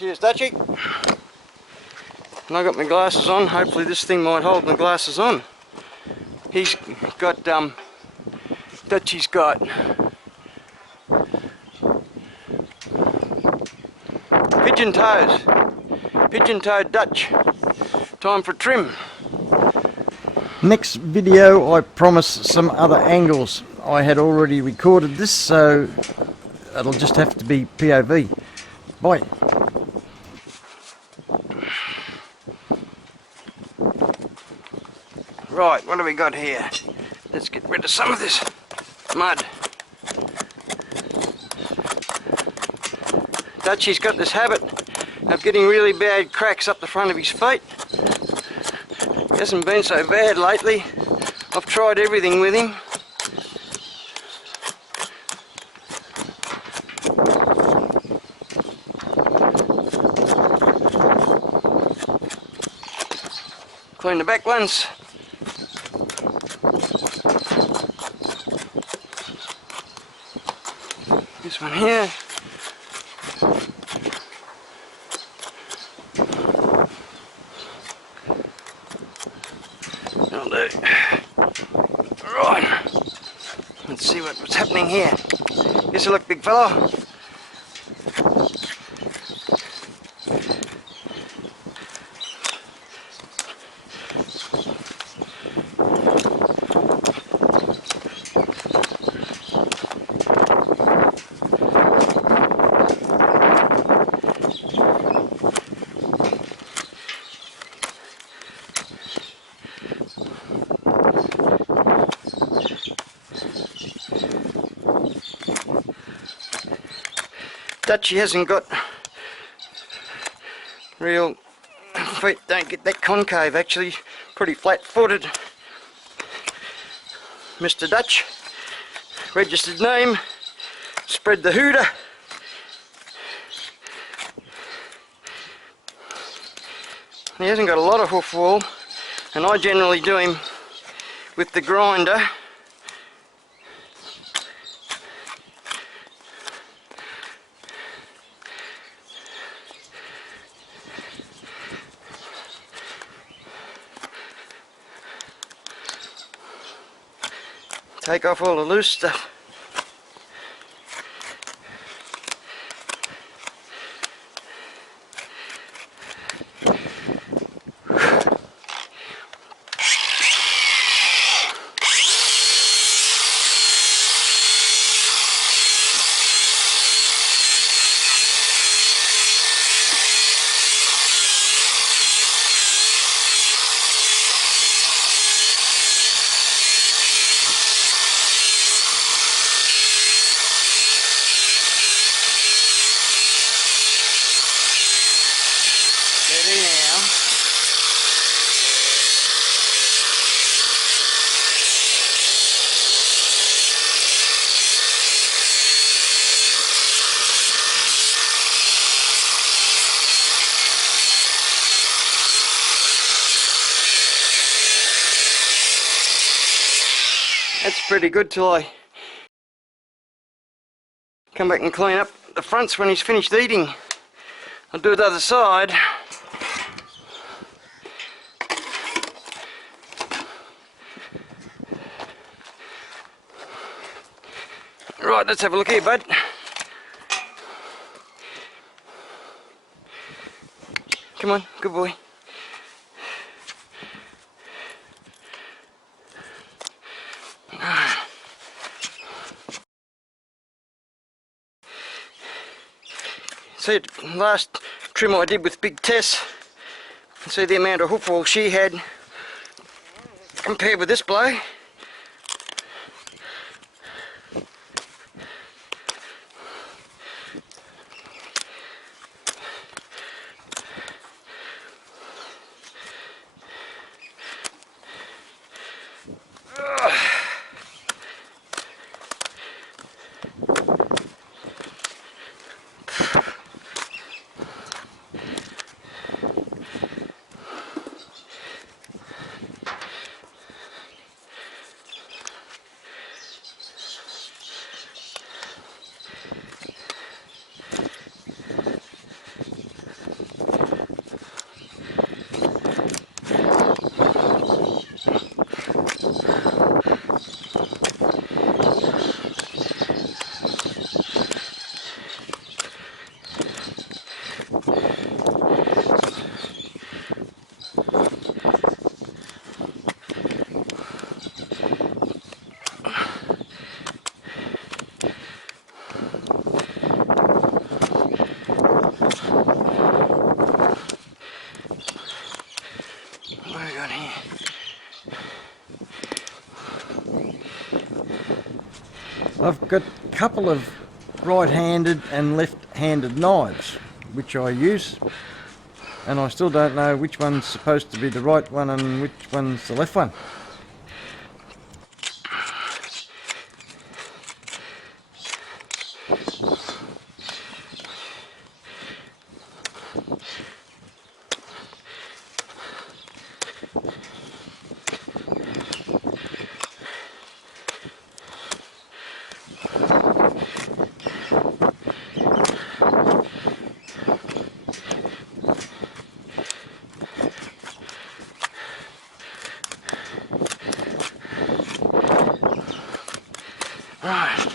Here's Dutchy, and I got my glasses on. Hopefully this thing might hold my glasses on. He's got, Dutchy's got pigeon-toed Dutch. Time for trim. Next video I promise some other angles. I had already recorded this, so it'll just have to be POV. Bye. Right, what do we got here? Let's get rid of some of this mud. Dutchy's got this habit of getting really bad cracks up the front of his feet. Hasn't been so bad lately. I've tried everything with him. Clean the back ones. This one here. That'll do. Right. Let's see what's happening here. Yes, you look, big fella. Dutchy hasn't got real feet, don't get that concave, actually pretty flat footed. Mr. Dutch, registered name, spread the hooter. He hasn't got a lot of hoof wall, and I generally do him with the grinder. Take off all the loose stuff. That's pretty good till I come back and clean up the fronts when he's finished eating. I'll do the other side. Right, let's have a look here, bud. Come on, good boy. See, last trim I did with Big Tess, see the amount of hoof wall she had compared with this blow. I've got a couple of right-handed and left-handed knives which I use, and I still don't know which one's supposed to be the right one and which one's the left one. Right.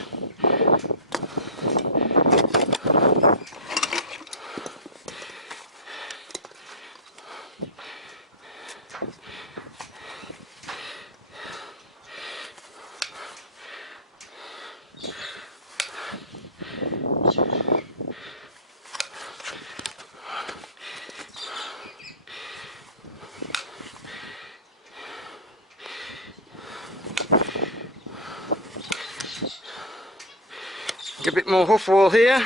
Get a bit more hoof wall here.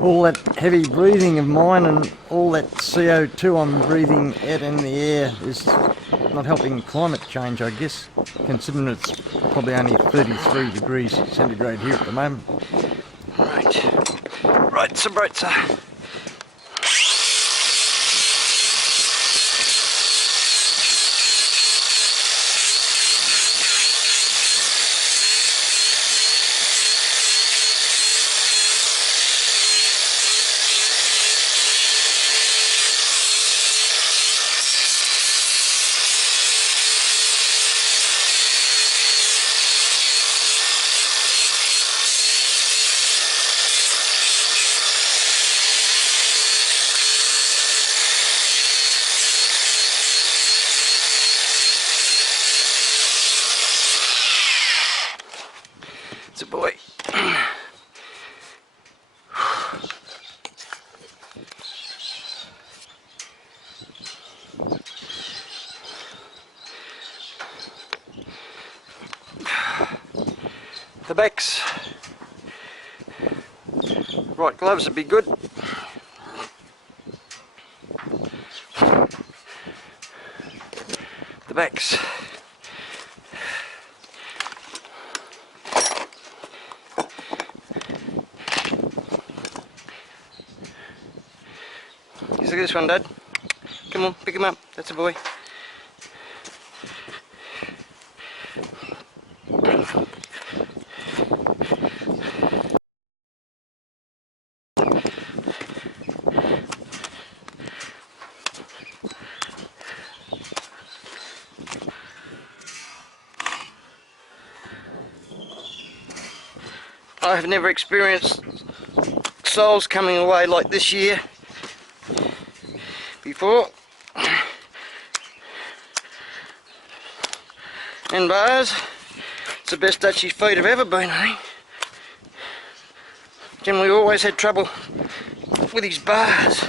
All that heavy breathing of mine and all that CO2 I'm breathing out in the air is not helping climate change, I guess, considering it's probably only 33 degrees centigrade here at the moment. Right, so bright, sir. It's a boy. The backs. Right gloves would be good. The backs. Look at this one, Dad. Come on, pick him up. That's a boy. I have never experienced soles coming away like this year before. And bars, it's the best Dutchy feet I've ever been, I think. Generally always had trouble with his bars.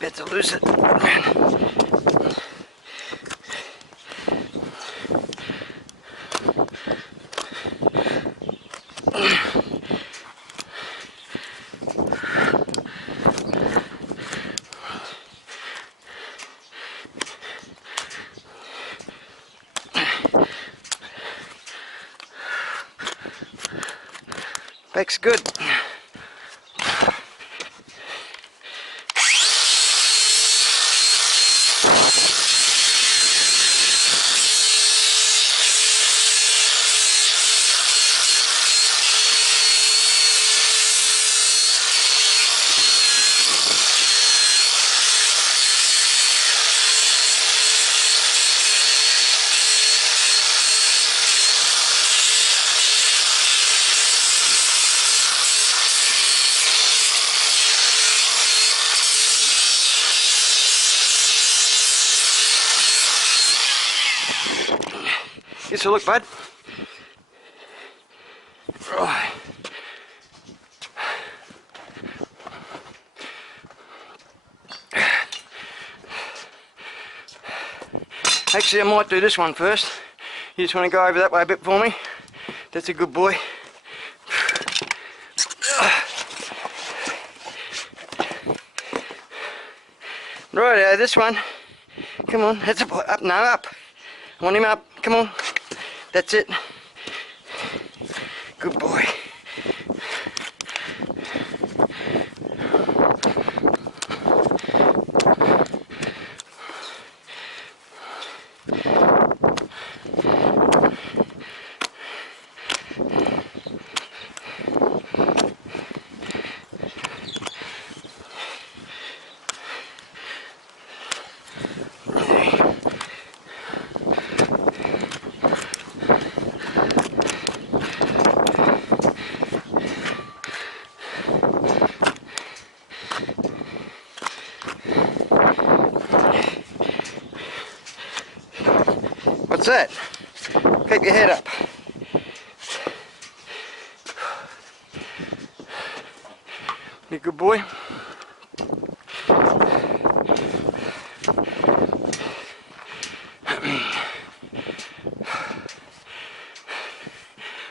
Better lose it. Back's good. Guess a look, bud. Right. Actually, I might do this one first. You just want to go over that way a bit for me? That's a good boy. Right, this one. Come on, that's a boy. Up, no, up. I want him up. Come on. That's it. Good boy. What's that? Keep your head up. You good boy?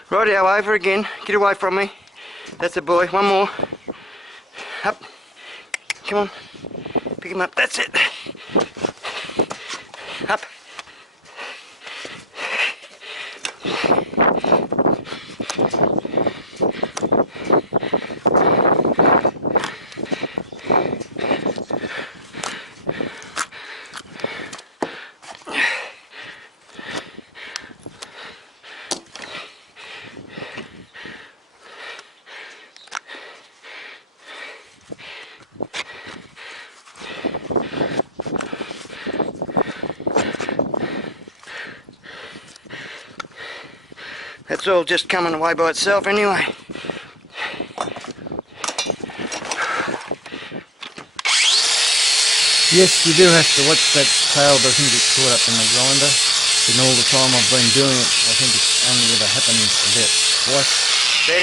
Rightio, over again. Get away from me. That's a boy. One more. Up. Come on. Pick him up. That's it. Up. That's all just coming away by itself anyway. Yes, you do have to watch that tail doesn't get caught up in the grinder. And all the time I've been doing it, I think it's only ever happened about twice.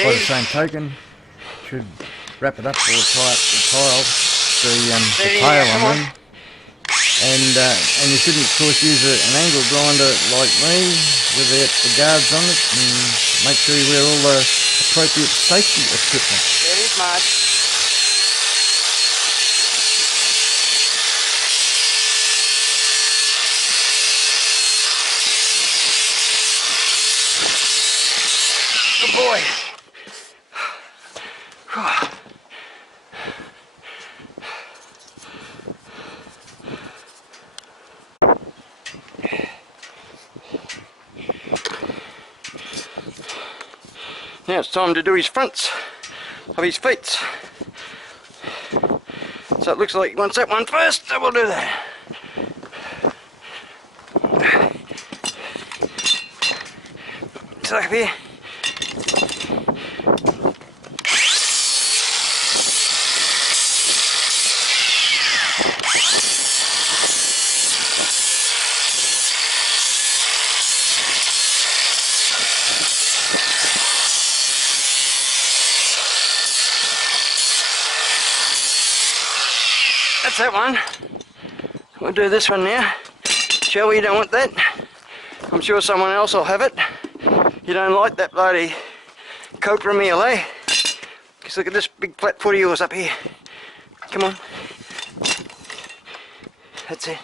By the same token, should wrap it up or tie up the tail, the tail I mean. And you shouldn't of course use an angle grinder like me without the guards on it, and make sure you wear all the appropriate safety equipment. There is Marge. Good boy. Now it's time to do his fronts of his feet. So it looks like he wants that one first, so we'll do that. So up here. That's that one. We'll do this one now. Shall we? You don't want that? I'm sure someone else will have it. You don't like that bloody copra meal, eh? Just look at this big flat foot of yours up here. Come on. That's it.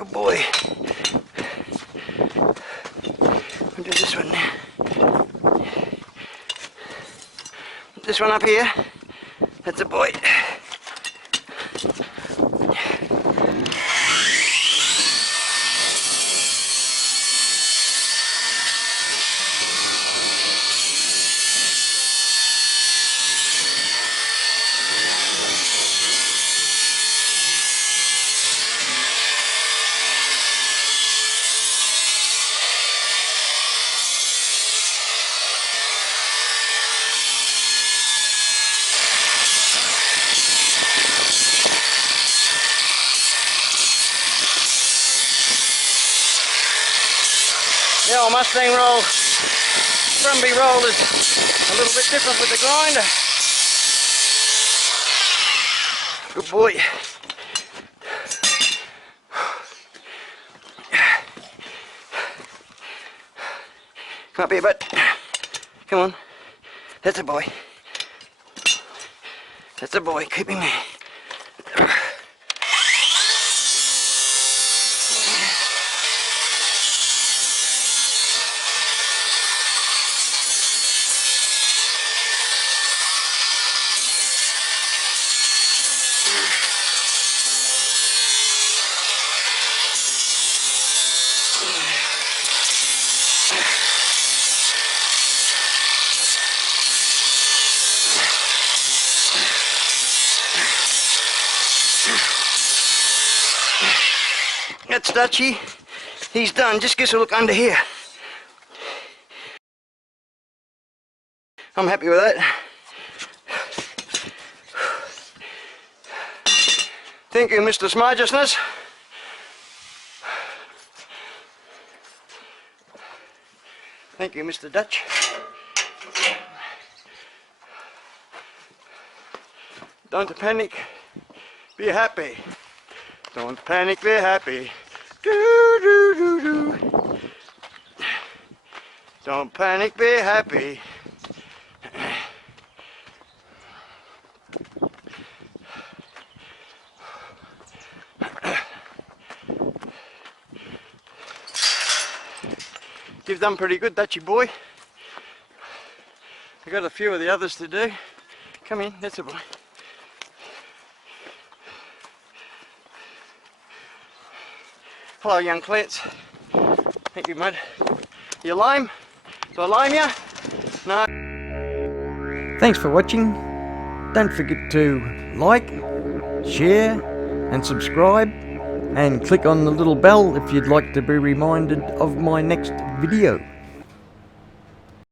Good boy. I'll do this one now. This one up here. That's a boy. The old Mustang roll, Brumby roll is a little bit different with the grinder. Good boy. Come up here, bud. Come on. That's a boy. That's a boy. Keep him there. That's Dutchy. He's done. Just gives a look under here. I'm happy with that. Thank you, Mr. Smargiousness. Thank you, Mr. Dutch. Don't panic. Be happy. Don't panic, be happy. Do, do, do, do. Don't panic, be happy. You've done pretty good, Dutchy boy. I've got a few of the others to do. Come in, that's a boy. Hello, young plants. Thank you, mud. You lime? Do I lime you? No. Thanks for watching. Don't forget to like, share and subscribe, and click on the little bell if you'd like to be reminded of my next video.